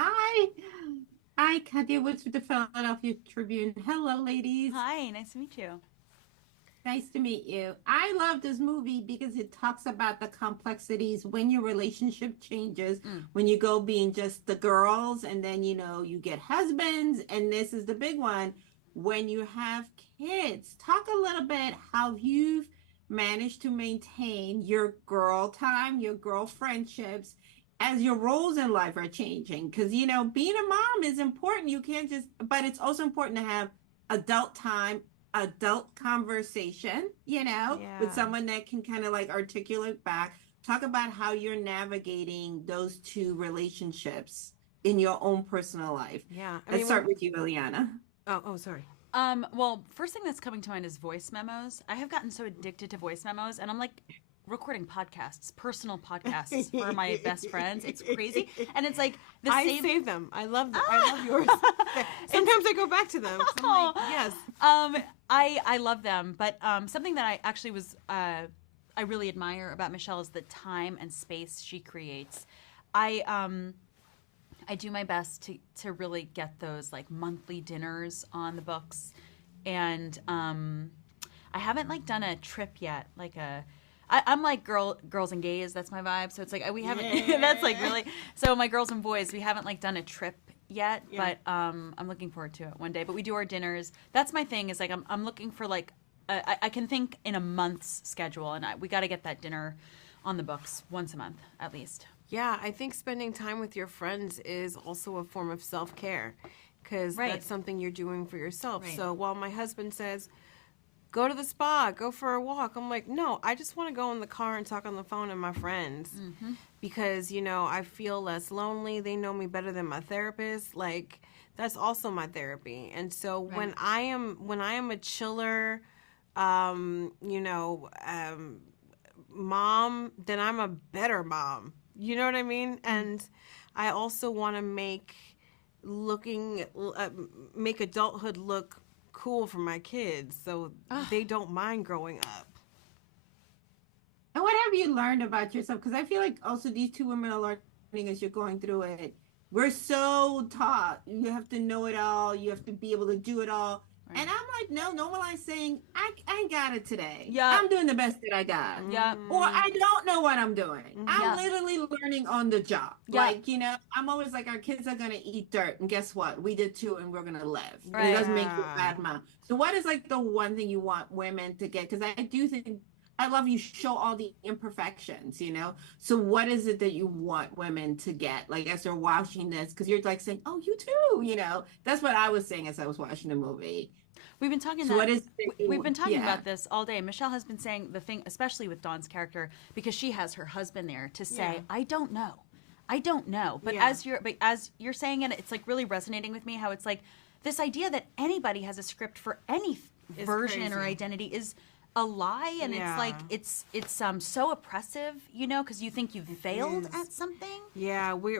Hi. Hi, Katya Woods with the Philadelphia Tribune. Hello, ladies. Hi, nice to meet you. Nice to meet you. I love this movie because it talks about the complexities when your relationship changes, Mm. when you go being just the girls, and then, you get husbands, and this is the big one, when you have kids. Talk a little bit how you've managed to maintain your girl time, your girl friendships, as your roles in life are changing. Because, being a mom is important. You can't just, but it's also important to have adult time, adult conversation, with Yeah. someone that can kind of like articulate back. Talk about how you're navigating those two relationships in your own personal life. Yeah. I Let's mean, start with you, Ileana. sorry. Well, first thing that's coming to mind is voice memos. I have gotten so addicted to voice memos, and I'm like recording podcasts, personal podcasts for my best friends. It's crazy, and it's like the I same. save them. I love them. I love yours. Sometimes I go back to them. So I'm like, yes. I love them, but something that I actually was I really admire about Michelle is the time and space she creates. I do my best to really get those like monthly dinners on the books, and I haven't like done a trip yet. I'm like girls and gays. That's my vibe. So it's like we haven't. Yeah. That's like really. So my girls and boys, we haven't like done a trip yet, Yeah. but I'm looking forward to it one day. But we do our dinners. That's my thing. Is like I'm looking for like I can think in a month's schedule, and we got to get that dinner on the books once a month at least. Yeah, I think spending time with your friends is also a form of self-care because Right. that's something you're doing for yourself. Right. So while my husband says, go to the spa, go for a walk, I'm like, no, I just want to go in the car and talk on the phone with my friends because, I feel less lonely. They know me better than my therapist. Like, that's also my therapy. And so when I am a chiller, mom, then I'm a better mom. You know what I mean? And I also want to make adulthood look cool for my kids so they don't mind growing up. And what have you learned about yourself? Because I feel like also these two women are learning as you're going through it. We're so taught you have to know it all, you have to be able to do it all. Right. And I'm like, no, normalize saying, I got it today. Yeah. I'm doing the best that I got. Yeah. Or I don't know what I'm doing. I'm Yeah. literally learning on the job. Yeah. Like, I'm always like, our kids are going to eat dirt. And guess what? We did too, and we're going to live. And Right. it doesn't make you a bad mom. So, what is like the one thing you want women to get? Because I do think I love you show all the imperfections, So, what is it that you want women to get? Like, as they're watching this, because you're like saying, oh, you too, That's what I was saying as I was watching the movie. We've been talking So what is it we've been talking yeah. about this all day. Michelle has been saying the thing, especially with Dawn's character, because she has her husband there to say, Yeah. I don't know. I don't know. But Yeah. as you're saying it, it's like really resonating with me how it's like this idea that anybody has a script for any It's version or crazy. identity is a lie, and it's like it's so oppressive, because you think you've failed is. at something. Yeah, we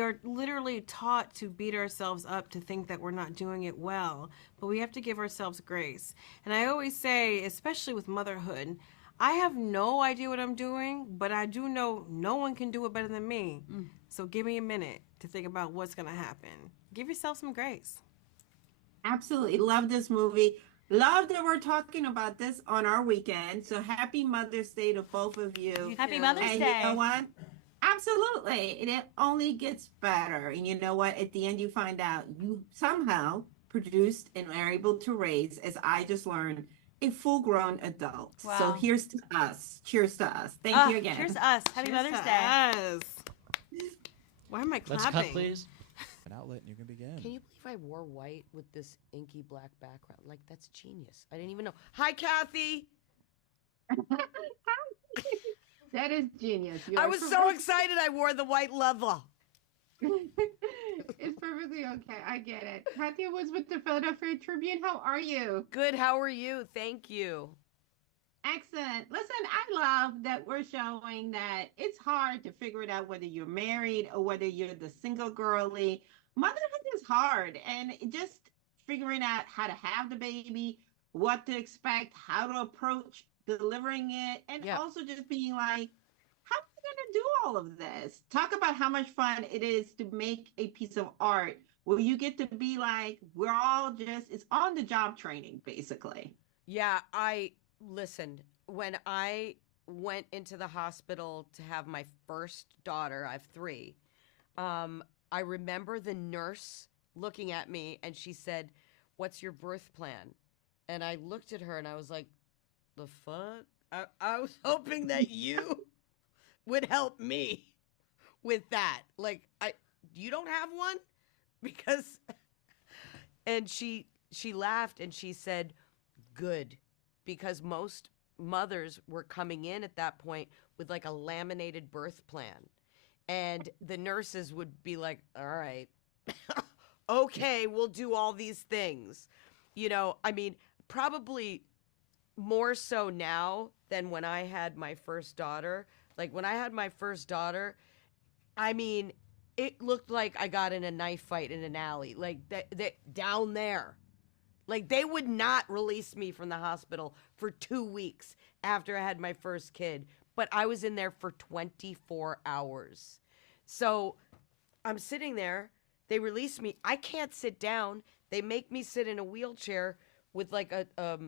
are literally taught to beat ourselves up to think that we're not doing it well, but we have to give ourselves grace. And I always say, especially with motherhood, I have no idea what I'm doing, but I do know no one can do it better than me. So give me a minute to think about what's going to happen. Give yourself some grace. Absolutely love this movie. Love that we're talking about this on our weekend. So happy Mother's Day to both of you. Happy too. Mother's And Day. you know what? Absolutely. And it only gets better. And you know what? At the end, you find out you somehow produced and are able to raise, as I just learned, a full-grown adult. Wow. So here's to us. Cheers to us. Thank you again. Cheers to us. Happy Cheers Mother's to Day. us. Why am I Let's clapping? cut, please. An outlet, and you can begin. Can you believe I wore white with this inky black background? Like, that's genius. I didn't even know. Hi, Kathy. That is genius. I was so excited I wore the white leather. It's perfectly okay. I get it. Katya was with the Philadelphia Tribune. How are you? Good. How are you? Thank you. Excellent. Listen, I love that we're showing that it's hard to figure it out whether you're married or whether you're the single girly. Motherhood is hard, and just figuring out how to have the baby, what to expect, how to approach delivering it, and Yep. also just being like, how gonna do all of this? Talk about how much fun it is to make a piece of art where you get to be like, we're all just, it's on the job training, basically. Yeah, I listened. When I went into the hospital to have my first daughter, I have three. I remember the nurse looking at me and she said, "What's your birth plan?" And I looked at her and I was like, "The fuck?" I was hoping that you would help me with that. Like, you don't have one? Because and she laughed and she said, "Good," because most mothers were coming in at that point with like a laminated birth plan. And the nurses would be like, "All right, okay, we'll do all these things." I mean, probably more so now than when I had my first daughter. Like when I had my first daughter, I mean, it looked like I got in a knife fight in an alley, like that down there. Like they would not release me from the hospital for 2 weeks after I had my first kid, but I was in there for 24 hours. So I'm sitting there, they release me. I can't sit down. They make me sit in a wheelchair with like a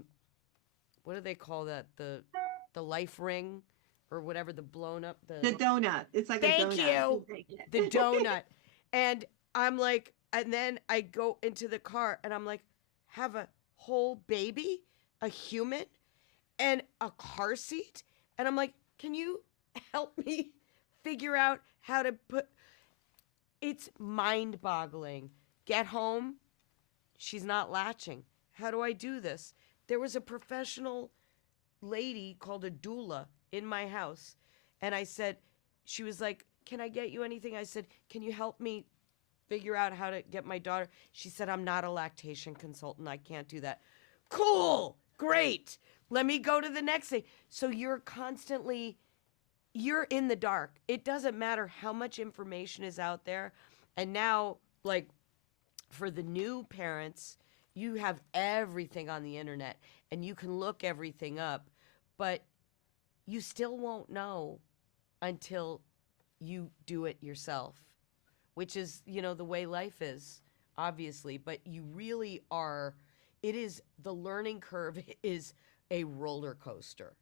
what do they call that? The life ring or whatever, the blown up The donut. It's like Thank a donut. you. The donut. And I'm like, and then I go into the car and I'm like, have a whole baby, a human, and a car seat? And I'm like, can you help me figure out how to put. It's mind boggling. Get home, she's not latching. How do I do this? There was a professional lady called a doula in my house. And I said, she was like, "Can I get you anything?" I said, "Can you help me figure out how to get my daughter?" She said, "I'm not a lactation consultant. I can't do that." Cool. Great. Let me go to the next thing. So you're in the dark. It doesn't matter how much information is out there. And now, like, for the new parents, you have everything on the internet and you can look everything up, but you still won't know until you do it yourself, which is, the way life is, obviously. But you really are, the learning curve is a roller coaster.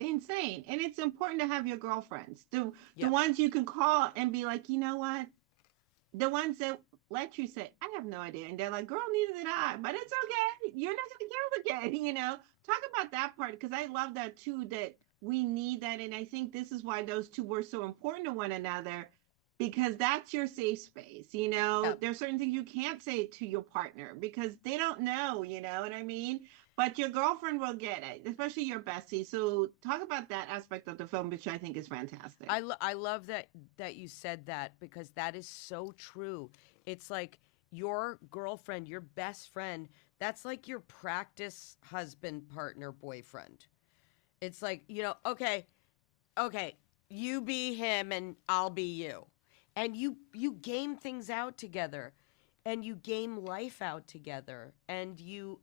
Insane. And it's important to have your girlfriends. The Yep. ones you can call and be like, you know what? The ones that let you say, I have no idea. And they're like, girl, neither did I. But it's okay. You're not gonna kill again, Talk about that part because I love that too, that we need that. And I think this is why those two were so important to one another, because that's your safe space. Yep. There's certain things you can't say to your partner because they don't know, you know what I mean? But your girlfriend will get it, especially your bestie. So talk about that aspect of the film, which I think is fantastic. I love that you said that because that is so true. It's like your girlfriend, your best friend, that's like your practice husband, partner, boyfriend. It's like, okay, you be him and I'll be you. And you game things out together and you game life out together and you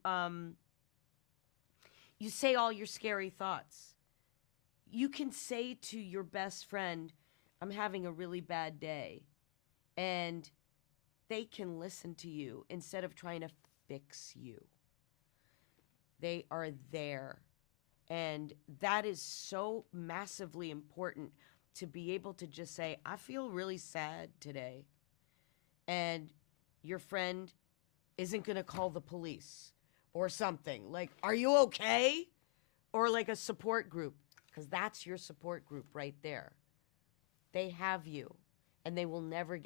say all your scary thoughts. You can say to your best friend, "I'm having a really bad day." And they can listen to you instead of trying to fix you. They are there. And that is so massively important to be able to just say, "I feel really sad today." And your friend isn't going to call the police or something. Like, "Are you okay?" Or like a support group, because that's your support group right there. They have you, and they will never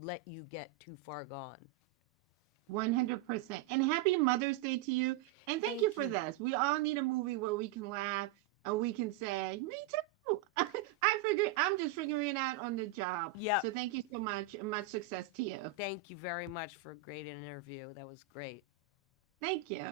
let you get too far gone. 100%. And happy Mother's Day to you. And thank you for you. this. We all need a movie where we can laugh and we can say, me too. I'm just figuring it out on the job. Yep. So thank you so much and much success to you. Thank you very much for a great interview. That was great. Thank you.